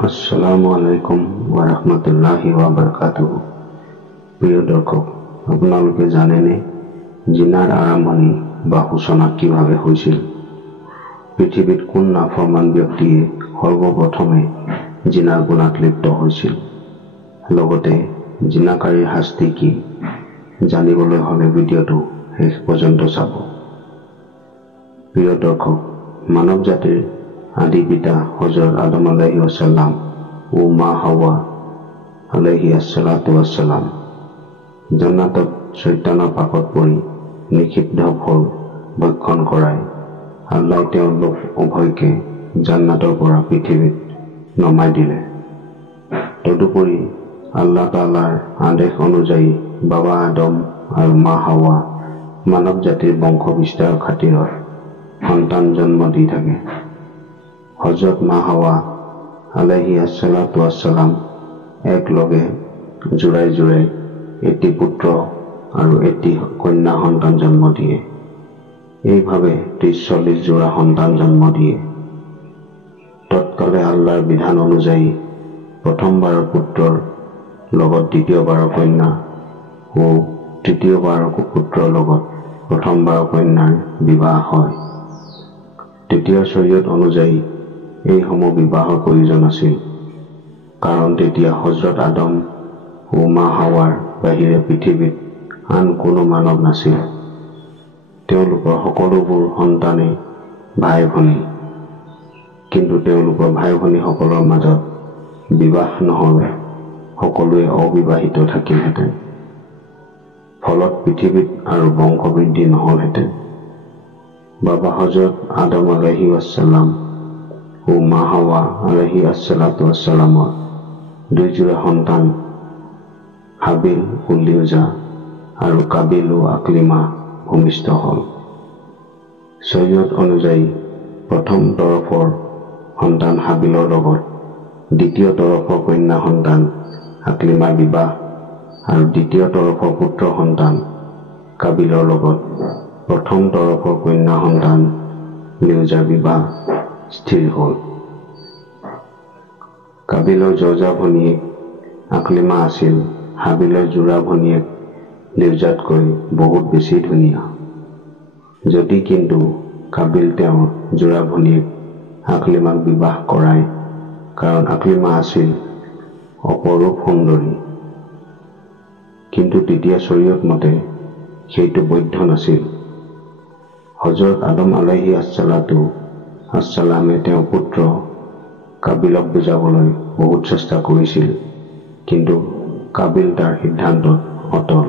আসসালামু আলাইকুম ওয়া ৰাহমাতুল্লাহি ওয়া বাৰাকাতুহু। প্ৰিয় দৰ্শক, আপোনালোকে জানেনে জিনাৰ আৰম্ভণি বা সূচনা কিভাৱে হৈছিল? পৃথিৱীত কোন নাফৰমান ব্যক্তিয়ে সৰ্বপ্ৰথমে জিনাৰ গুণাত লিপ্ত হৈছিল? লগতে জিনাকাৰীৰ শাস্তি কি? জানিবলৈ হ'লে ভিডিঅ'টো শেষ পৰ্যন্ত চাব। প্ৰিয় দৰ্শক, মানৱ জাতিৰ আদি পিতা হযৰত আদম আলাইহিছ সালাম ও মা হাৱা আলাইহিছ সালাম জান্নাতত শয়তানৰ পাকত পৰি নিষিদ্ধ ফল ভক্ষণ কৰাই আল্লাহ তেওঁলোক উভয়কে জান্নাতৰ পৰা পৃথিৱীত নমাই দিলে। তদুপৰি আল্লাহ তাআলাৰ আদেশ অনুযায়ী বাবা আদম আৰু মা হাৱা মানৱ জাতিৰ বংশ বিস্তাৰৰ খাতিৰত সন্তান জন্ম দি থাকে। হযৰত মা হাৱা আলাইহিছ সালাম একলগে জোৰাই এটি পুত্ৰ আৰু এটি কন্যা সন্তান জন্ম দিয়ে। এইভাৱে 30-40 জোৰা সন্তান জন্ম দিয়ে। তৎকালে আল্লাহৰ বিধান অনুযায়ী প্ৰথমবাৰৰ পুত্ৰৰ লগত দ্বিতীয়বাৰৰ কন্যা ও তৃতীয়বাৰৰ পুত্ৰৰ লগত প্ৰথমবাৰৰ কন্যাৰ বিবাহ হয়। তৃতীয় শৰীয়ত অনুযায়ী এইসমূহ বিবাহৰ প্ৰয়োজন আছিল, কাৰণ তেতিয়া হযৰত আদম ও মা হাৱাৰ বাহিৰে পৃথিৱীত আন কোনো মানৱ নাছিল। তেওঁলোকৰ সকলোবোৰ সন্তানেই ভাই ভনী, কিন্তু তেওঁলোকৰ ভাই ভনীসকলৰ মাজত বিবাহ নহলে সকলোৱে অবিবাহিত থাকিলহেঁতেন। ফলত পৃথিৱীত আৰু বংশ বৃদ্ধি নহলহেঁতেন। বাবা হযৰত আদম আলাইহিছ সালাম ও মা হাৱা আলাইহিছ সালামৰ 2 জোৰা সন্তান হাবিল ও লিউজা আৰু কাবিল ও আকলিমা ভূমিষ্ঠ হল। শৰীয়ত অনুযায়ী প্ৰথম তৰফৰ সন্তান হাবিলৰ লগত দ্বিতীয় তৰফৰ কন্যা সন্তান আকলিমাৰ বিবাহ আৰু দ্বিতীয় তৰফৰ পুত্ৰ সন্তান কাবিলৰ লগত প্ৰথম তৰফৰ কন্যা সন্তান লিউজাৰ বিবাহ স্থিৰ হল। কাবিলৰ যজা ভনীয়েক আকলিমা আছিল হাবিলৰ জোৰা ভনীয়েক লিউজাতকৈ বহুত বেছি ধুনীয়া। যদি কিন্তু কাবিল তেওঁৰ জোৰা ভনীয়েক আকলিমাক বিবাহ কৰায়, কাৰণ আকলিমা আছিল অপৰূপ সুন্দৰী। কিন্তু তেতিয়া শৰীয়ত মতে সেইটো বৈধ নাছিল। হযৰত আদম আলাইহিছ সালামে তেওঁৰ পুত্ৰ কাবিলক বুজাবলৈ বহুত চেষ্টা কৰিছিল, কিন্তু কাবিল তাৰ সিদ্ধান্তত অটল।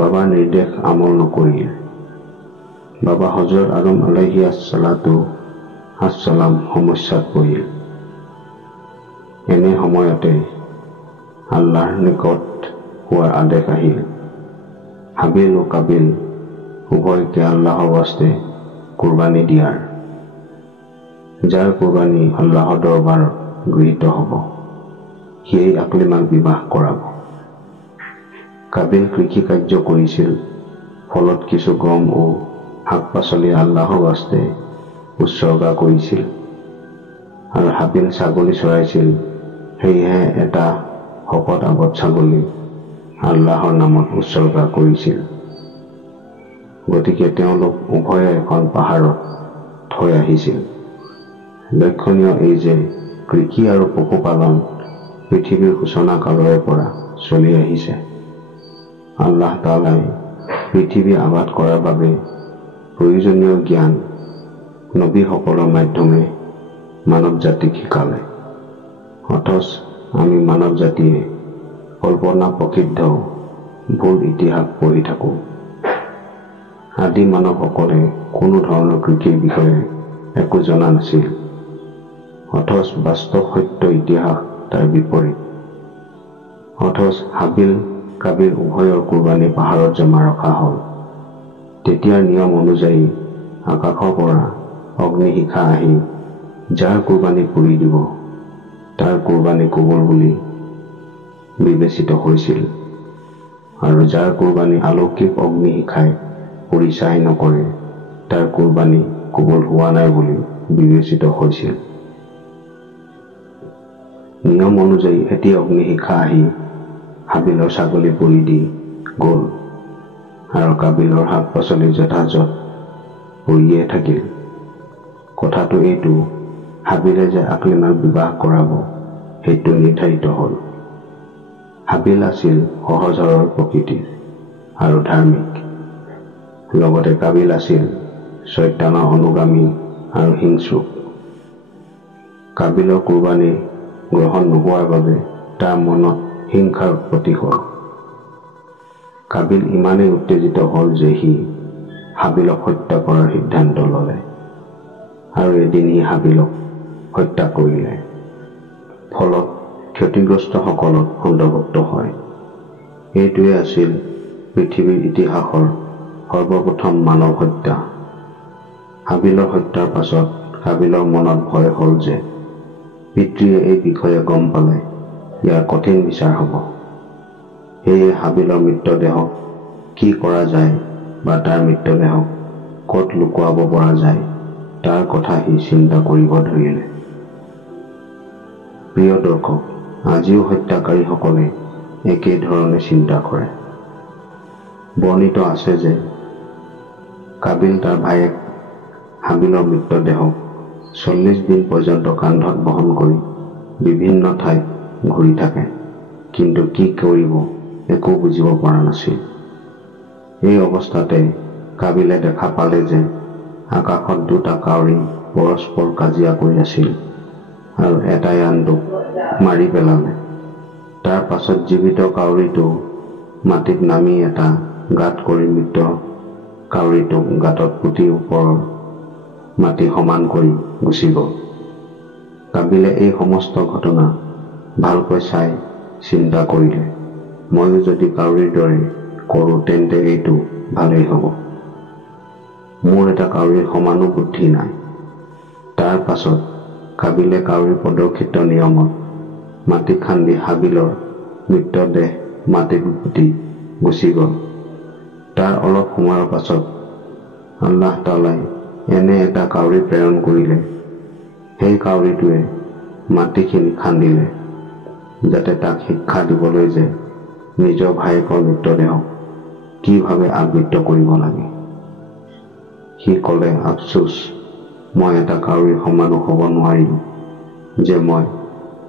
বাবাৰ নিৰ্দেশ আমল নকৰিলে। বাবা হযৰত আদম আলাইহিছ সালাম সমস্যাত পৰিল। এনে সময়তে আল্লাহৰ নিকট হোৱাৰ আদেশ আহিল, হাবিল ও কাবিল উভয়কে আল্লাহৰ বাস্তে কুৰবানী দিয়াৰ। যাৰ কুৰবানী আল্লাহৰ দৰবাৰত গৃহীত হ'ব, সিয়েই আকলিমাক বিবাহ কৰাব। কাবিল কৃষি কাৰ্য কৰিছিল, ফলত কিছু গম ও শাক পাচলি আল্লাহৰ বাস্তে উৎসৰ্গা কৰিছিল, আৰু হাবিল ছাগলী চৰাইছিল। সেয়েহে এটা শকত আবত ছাগলী আল্লাহৰ নামত উৎসৰ্গা কৰিছিল। গতিকে তেওঁলোক উভয়ে এখন পাহাৰত থৈ আহিছিল। লক্ষণীয় এই যে কৃষি আৰু পশুপালন পৃথিৱীৰ সূচনা কালৰে পৰা চলি আহিছে। আল্লাহ তাআলাই পৃথিৱী আবাদ কৰাৰ বাবে প্ৰয়োজনীয় জ্ঞান নবীসকলৰ মাধ্যমে মানৱ জাতিক শিকালে। অথচ আমি মানৱ জাতিয়ে কল্পনা প্ৰসিদ্ধ ভুল ইতিহাস পঢ়ি থাকোঁ। আদি মানৱসকলে কোনো ধৰণৰ কৃষিৰ বিষয়ে একো জনা নাছিল, অথচ বাস্তৱ সত্য ইতিহাস তাৰ বিপৰীত। অথচ হাবিল কাবিল উভয়ৰ কুৰবানী পাহাৰত জমা ৰখা হল। তেতিয়াৰ নিয়ম অনুযায়ী আকাশৰ পৰা অগ্নিশিখা আহি যাৰ কুৰবানী পুৰি দিব, তাৰ কুৰবানী কবুল বুলি বিবেচিত হৈছিল, আৰু যাৰ কুৰবানী অলৌকিক অগ্নিশিখাই পুৰি ছাই নকৰে, তাৰ কুৰবানী কবুল হোৱা নাই বুলি বিবেচিত হৈছিল। নিয়ম অনুযায়ী এটি অগ্নিশিখা আহি হাবিলৰ ছাগলী পুৰি দি গ'ল আৰু কাবিলৰ শাক পাচলি যথাযথ পুৰিয়ে থাকিল। কথাটো এইটো, হাবিলে যে আকলিমাক বিবাহ কৰাব সেইটো নিৰ্ধাৰিত হ'ল। হাবিল আছিল সহজ সৰল প্ৰকৃতিৰ আৰু ধাৰ্মিক, লগতে কাবিল আছিল শয়তানৰ অনুগামী আৰু হিংস্ৰুক। কাবিলৰ কুৰবানী গ্ৰহণ নোহোৱাৰ বাবে তাৰ মনত হিংসাৰ উৎপত্তি হ'ল। কাবিল ইমানেই উত্তেজিত হ'ল যে সি হাবিলক হত্যা কৰাৰ সিদ্ধান্ত ল'লে আৰু এদিন সি হাবিলক হত্যা কৰিলে। ফলত ক্ষতিগ্ৰস্তসকলত অন্তৰ্ভুক্ত হয়। এইটোৱে আছিল পৃথিৱীৰ ইতিহাসৰ সৰ্বপ্ৰথম মানৱ হত্যা। হাবিলৰ হত্যাৰ পাছত কাবিলৰ মনত ভয় হ'ল যে পিতৃয়ে এই বিষয়ে গম পালে ইয়াৰ কঠিন বিচাৰ হ'ব। সেয়ে হাবিলৰ মৃতদেহক কি কৰা যায় বা তাৰ মৃতদেহক ক'ত লুকুৱাব পৰা যায় তাৰ কথা সি চিন্তা কৰিব ধৰিলে। প্ৰিয় দৰ্শক, আজিও হত্যাকাৰীসকলে একেই ধৰণে চিন্তা কৰে। বৰ্ণিত আছে যে কাবিল তাৰ ভায়েক হাবিলৰ মৃতদেহক 40 দিন পৰ্যন্ত কান্ধত বহন কৰি বিভিন্ন ঠাইত ঘূৰি থাকে, কিন্তু কি কৰিব একো বুজিব পৰা নাছিল। এই অৱস্থাতে কাবিলে দেখা পালে যে আকাশত দুটা কাউৰী পৰস্পৰ কাজিয়া কৰি আছিল আৰু এটাই আনটোক মাৰি পেলালে। তাৰ পাছত জীৱিত কাউৰীটো মাটিত নামি এটা গাঁত কৰি মৃত কাউৰীটোক গাঁতত পুতি ওপৰৰ মাটি সমান কৰি গুচি গ'ল। কাবিলে এই সমস্ত ঘটনা ভালকৈ চাই চিন্তা কৰিলে, ময়ো যদি কাউৰীৰ দৰে কৰোঁ তেন্তে এইটো ভালেই হ'ব। মোৰ এটা কাউৰীৰ সমানো বুদ্ধি নাই। তাৰ পাছত কাবিলে কাউৰী প্ৰদৰ্শিত নিয়মত মাটি খান্দি হাবিলৰ মৃতদেহ মাটিত পুতি গুচি গ'ল। তাৰ অলপ সময়ৰ পাছত আল্লাহ তাআলাই এনে এটা কাউৰী প্ৰেৰণ কৰিলে। সেই কাউৰীটোৱে মাটিখিনি খান্দিলে যাতে তাক শিক্ষা দিবলৈ যে নিজৰ ভায়েকৰ মৃতদেহক কিভাৱে আবৃত কৰিব লাগে। সি ক'লে, আফচোচ, মই এটা কাউৰীৰ সমানো হ'ব নোৱাৰিম যে মই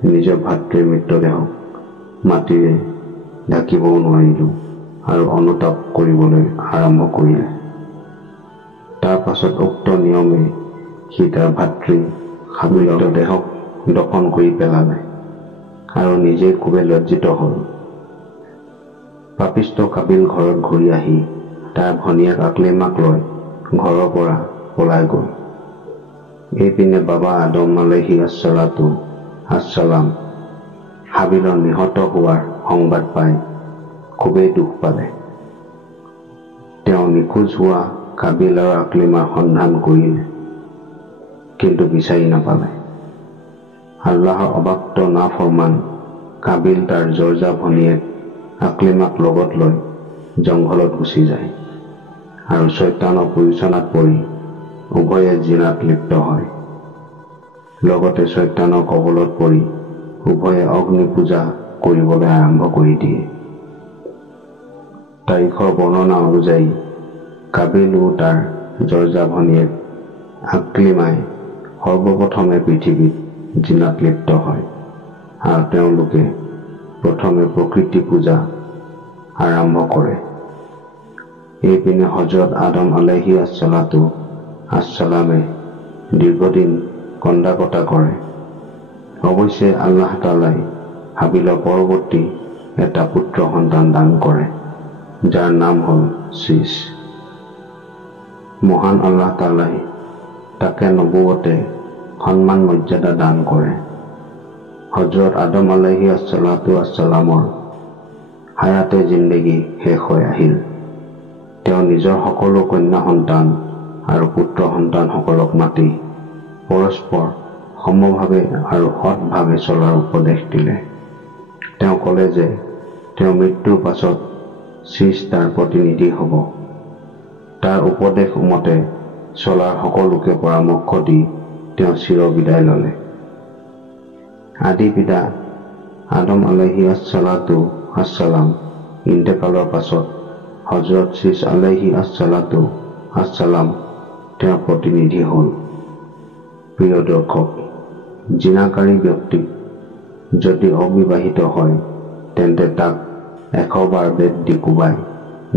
নিজৰ ভাতৃৰ মৃতদেহক মাটিৰে ঢাকিবও নোৱাৰিলোঁ, আৰু অনুতাপ কৰিবলৈ আৰম্ভ কৰিলে। তাৰ পাছত উক্ত নিয়মে সি তাৰ ভাতৃ হাবিলৰ দেহক দফন কৰি পেলালে আৰু নিজে খুবেই লজ্জিত হ'ল। পাপিষ্ঠ কাবিল ঘৰত ঘূৰি আহি তাৰ ভনীয়েক আকলিমাক লৈ ঘৰৰ পৰা পলাই গ'ল। এইপিনে বাবা আদম আলাইহিছ ছালাম হাবিলৰ নিহত হোৱাৰ সংবাদ পাই খুবেই দুখ পালে। তেওঁ নিখোজ হোৱা কাবিল আৰু আকলিমাৰ সন্ধান কৰিলে, কিন্তু বিচাৰি নাপালে। আল্লাহৰ অবাক্ত নাফৰমান কাবিল তাৰ জৰ্জা ভনীয়েক আকলিমাক লগত লৈ জংঘলত গুচি যায় আৰু শয়তানৰ প্ৰৰোচনাত পৰি উভয়ে জিনাত লিপ্ত হয়। লগতে শয়তানৰ কবলত পৰি উভয়ে অগ্নি পূজা কৰিবলৈ আৰম্ভ কৰি দিয়ে। তাৰিখৰ বৰ্ণনা অনুযায়ী কাবিল ও তাৰ জৰ্জা ভনীয়েক আকলিমাই সৰ্বপ্ৰথমে পৃথিৱীত জিনাত লিপ্ত হয় আৰু তেওঁলোকে প্ৰথমে প্ৰকৃতি পূজা আৰম্ভ কৰে। এইপিনে হজৰত আদম আলাইহিছ ছালামে দীৰ্ঘদিন কন্দা কটা কৰে। অৱশ্যে আল্লাহ তাআলাই হাবিলৰ পৰৱৰ্তী এটা পুত্ৰ সন্তান দান কৰে, যাৰ নাম হ'ল শীছ। মহান আল্লাহ তাআলাই তাকে নবুৱতে সন্মান মৰ্যাদা দান কৰে। হজৰত আদম আলাইহিছ ছালামৰ হায়াতে জিন্দেগী শেষ হৈ আহিল। তেওঁ নিজৰ সকলো কন্যা সন্তান আৰু পুত্ৰ সন্তানসকলক মাতি পৰস্পৰ সমভাৱে আৰু সৎভাৱে চলাৰ উপদেশ দিলে। তেওঁ ক'লে যে তেওঁ মৃত্যুৰ পাছত শীছ তাৰ প্ৰতিনিধি হ'ব। তাৰ উপদেশ মতে চলাৰ সকলোকে পৰামৰ্শ দি তেওঁ চিৰ বিদায় ল'লে। আদি পিতা আদম আলাইহি আসসালাতু আসসালাম ইন্তেকালৰ পাছত হজৰত শীছ আলাইহি আসসালাতু আসসালাম তেওঁৰ প্ৰতিনিধি হ'ল। প্ৰিয় দৰ্শক, জিনাকাৰী ব্যক্তি যদি অবিবাহিত হয় তেন্তে তাক 100 বাৰ বেদ দি কোবাই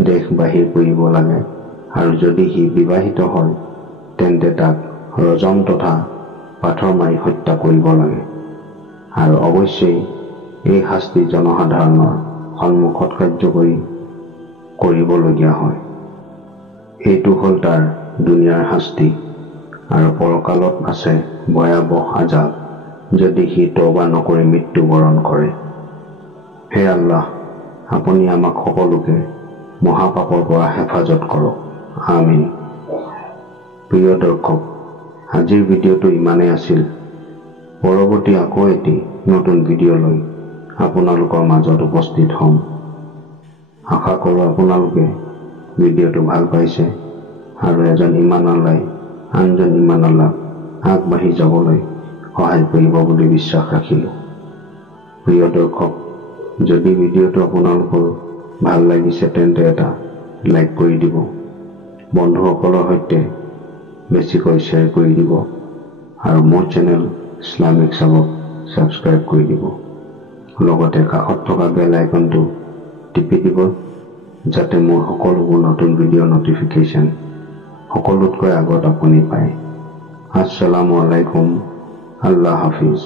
দেশ বাহিৰ কৰিব লাগে, আৰু যদি সি বিবাহিত হয় তেন্তে তাক ৰজম তথা পাথৰ মাৰি হত্যা কৰিব লাগে। আৰু অৱশ্যেই এই শাস্তি জনসাধাৰণৰ সন্মুখত কাৰ্যকৰী কৰিবলগীয়া হয়। এইটো হ'ল তাৰ দুনিয়াৰ শাস্তি, আৰু পৰকালত আছে ভয়াৱহ আজাব যদি সি তওবা নকৰি মৃত্যুবৰণ কৰে। হে আল্লাহ, আপুনি আমাক সকলোকে মহাপাপৰ পৰা হেফাজত কৰক, আমিন। প্ৰিয় দৰ্শক, আজিৰ ভিডিঅ'টো ইমানেই আছিল। পৰৱৰ্তী আকৌ এটি নতুন ভিডিঅ' লৈ আপোনালোকৰ মাজত উপস্থিত হ'ম। আশা কৰোঁ আপোনালোকে ভিডিঅ'টো ভাল পাইছে আৰু এজন ইমানৱালাই আনজন ইমানৱালাক আগবাঢ়ি যাবলৈ সহায় কৰিব বুলি বিশ্বাস ৰাখিলোঁ। প্ৰিয় দৰ্শক, যদি ভিডিঅ'টো আপোনালোকৰ ভাল লাগিছে তেন্তে এটা লাইক কৰি দিব, বন্ধুসকলৰ সৈতে বেছিকৈ শ্বেয়াৰ কৰি দিব, আৰু মোৰ চেনেল ইছলামিক চাবক ছাবস্ক্ৰাইব কৰি দিব। লগতে কাষত থকা বেল আইকনটো টিপি দিব যাতে মোৰ সকলোবোৰ নতুন ভিডিঅ' নটিফিকেশ্যন সকলোতকৈ আগত আপুনি পায়। আসসালামু আলাইকুম, আল্লাহ হাফিজ।